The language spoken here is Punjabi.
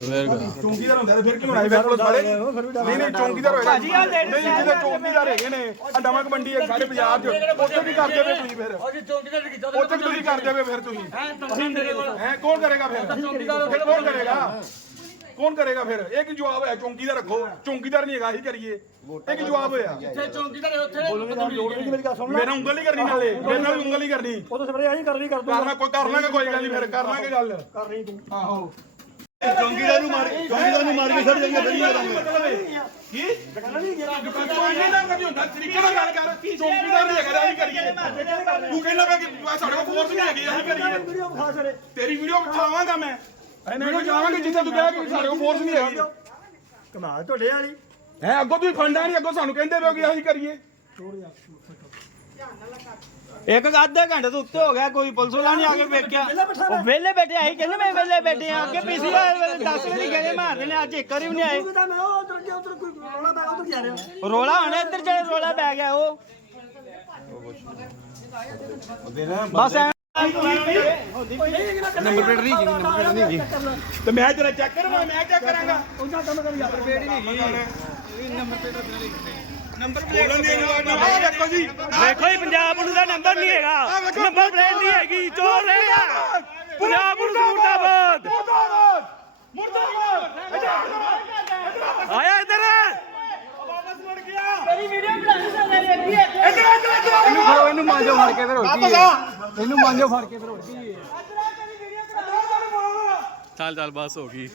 ਚੌਂਕੀਦਾਰ ਹੁੰਦੇ ਤੇ ਫਿਰ ਕਿਉਂ ਆਏ? ਵੇ ਪੁਲਿਸ ਵਾਲੇ? ਨਹੀਂ ਨਹੀਂ ਚੌਂਕੀਦਾਰ ਹੋਏਗਾ ਨਹੀਂ ਜਿਹਦੇ ਚੌਂਕੀਦਾਰ ਹੈਗੇ ਨੇ ਆ ਨਮਕ ਮੰਡੀ ਹੈ ਸਾਡੇ ਬਾਜ਼ਾਰ 'ਚ। ਉੱਥੇ ਕੀ ਕਰਦੇ ਵੇ ਤੁਸੀਂ ਫਿਰ? ਅਸੀਂ ਚੌਂਕੀਦਾਰ ਕੀਤਾ ਉੱਥੇ ਕੀ ਤੁਸੀਂ ਕਰਦੇ ਵੇ ਫਿਰ ਤੁਸੀਂ? ਹੈ ਤੁਸੀਂ ਮੇਰੇ ਕੋਲ। ਹੈ ਕੌਣ ਕਰੇਗਾ ਫਿਰ? ਫਿਰ ਕੌਣ ਕਰੇਗਾ? ਕੌਣ ਕਰੇਗਾ ਫਿਰ? ਇਹ ਕੀ ਜਵਾਬ ਹੋਇਆ ਚੌਂਕੀਦਾਰ ਰੱਖੋ। ਚੌਂਕੀਦਾਰ ਨਹੀਂ ਹੈਗਾ ਹੀ ਕਰੀਏ। ਇਹ ਕੀ ਜਵਾਬ ਹੋਇਆ? ਜਿੱਥੇ ਚੌਂਕੀਦਾਰ ਹੈ ਉੱਥੇ ਲੋੜ ਨਹੀਂ ਮੇਰੀ ਗੱਲ ਸੁਣ ਮੇਰੇ ਉਂਗਲ ਨਹੀਂ ਕਰਨੀ ਨਾਲੇ। ਮੇਰੇ ਨਾਲ ਵੀ ਉਂਗਲ ਨਹੀਂ ਕਰਨੀ। ਉਹ ਤਾਂ ਸਵੇਰੇ ਆਈ ਕਰਨੀ ਕਰ ਦੂੰਗਾ ਕਰਨਾ ਕੋਈ ਕਰਨਾ ਕੋਈ ਗੱਲ ਨਹੀਂ ਫਿਰ ਕਰਨਾ ਕੀ ਗੱਲ। ਕਰ ਰਹੀ ਤੂੰ। ਆਹੋ। ਚੌਂਕੀਦਾਰ ਨੂੰ ਮਾਰ ਚੌਂਕੀਦਾਰ ਨੂੰ ਮਾਰ ਕੇ ਛੱਡ ਜਾਏਗਾ ਫਿਰ ਕਰਾਂਗੇ ਮਤਲਬ ਹੈ ਕੀ? ਚੌਂਕੀਦਾਰ ਦਾ ਵੀ ਹੁੰਦਾ। ਤਰੀਕੇ ਨਾਲ ਗੱਲ ਕਰ। ਚੌਂਕੀਦਾਰ ਨਹੀਂ ਹੈਗਾ ਅਸੀਂ ਕਰੀਏ। ਤੂੰ ਕਹਿੰਦਾ ਪਿਆ ਕਿ ਸਾਡੇ ਕੋਲ ਫੋਰਸ ਨਹੀਂ ਹੈਗੀ ਅਸੀਂ ਕਰੀਏ। ਤੇਰੀ ਵੀਡੀਓ ਚਲਾਵਾਂਗਾ ਮੈਂ। ਵੀਡੀਓ ਚਲਾਵਾਂਗੇ ਜਿੱਥੇ ਤੂੰ ਕਿਹਾ ਕਿ ਸਾਡੇ ਕੋਲ ਫੋਰਸ ਨਹੀਂ ਹੈਗੀ। ਕਮਾਲ ਤੁਹਾਡੇ ਵਾਲੀ। ਹੈ ਅੱਗੋਂ ਤੁਸੀਂ ਫੰਡਾ ਨਹੀਂ ਅੱਗੋਂ ਸਾਨੂੰ ਕਹਿੰਦੇ ਪਿਓ ਕਿ ਅਸੀਂ ਕਰੀਏ। ਇੱਕ ਅੱਧੇ ਘੰਟੇ ਤੋਂ ਉੱਤੇ ਹੋ ਗਿਆ ਕੋਈ ਪੁਲਿਸ ਵਾਲਾ ਨਹੀਂ ਆ ਕੇ ਵੇਖਿਆ। ਉਹ ਵਿਹਲੇ ਬੈਠੇ ਆਈ ਕਹਿੰਦੇ ਮੈਂ ਵਿਹਲੇ ਬੈਠੇ ਆ ਅੱਗੇ ਪੀਸੀ ਵਾਲੇ 10 ਵਜੇ ਗਏ ਮਾਰਦੇ ਨੇ ਅੱਜ ਇੱਕ ਵਾਰੀ ਵੀ ਨਹੀਂ ਆਏ। ਮੈਂ ਉਧਰ ਗਿਆ ਉਧਰ ਕੋਈ ਰੋਣਾ ਪੈ ਉਧਰ ਜਾ ਰਿਹਾ। ਰੋਲਾ ਹੋਣਾ ਇੱਧਰ ਜਿਹੜੇ ਰੋਲਾ ਪੈ ਗਿਆ ਉਹ। ਬਸ ਐਂ ਨੰਬਰ ਪਲੇਟ ਨਹੀਂ ਨੰਬਰ ਪਲੇਟ ਨਹੀਂ ਤੇ ਮੈਂ ਜਰਾ ਚੈੱਕ ਕਰਾਂ ਮੈਂ ਚੈੱਕ ਕਰਾਂਗਾ? ਉਹਨਾਂ ਕੰਮ ਕਰ ਯਾਰ ਨੰਬਰ ਪਲੇਟ ਦੀ ਨੰਬਰ ਦੇਖੋ ਜੀ। ਵੇਖੋ ਜੀ। ਪੰਜਾਬ ਪੁਲਿਸ ਦਾ ਨੰਬਰ ਨਹੀਂ ਹੈਗਾ। ਨੰਬਰ ਪਲੇਟ ਨਹੀਂ ਹੈਗੀ ਚੋਰ ਰਹੇਗਾ ਪੰਜਾਬ ਪੁਲਿਸ ਮੁਰਦਾਬਾਦ। ਮੁਰਦਾਬਾਦ। ਆਇਆ ਇੱਧਰ। ਵਾਪਸ ਮੁੜ ਗਿਆ ਮੇਰੀ ਵੀਡੀਓ ਚਾਹੁੰਦੇ ਵੇਖੀ ਇੱਥੇ ਇੱਧਰ ਇੱਧਰ ਇਹਨੂੰ ਫੜੋ ਇਹਨੂੰ ਮਾਂਜੋ ਫੜ ਕੇ ਫਿਰ ਵਾਪਸ ਆ ਇਹਨੂੰ ਮਾਂਜੋ ਫੜ ਕੇ ਫਿਰ ਚੱਲ ਚੱਲ ਬਸ ਹੋ ਗਈ।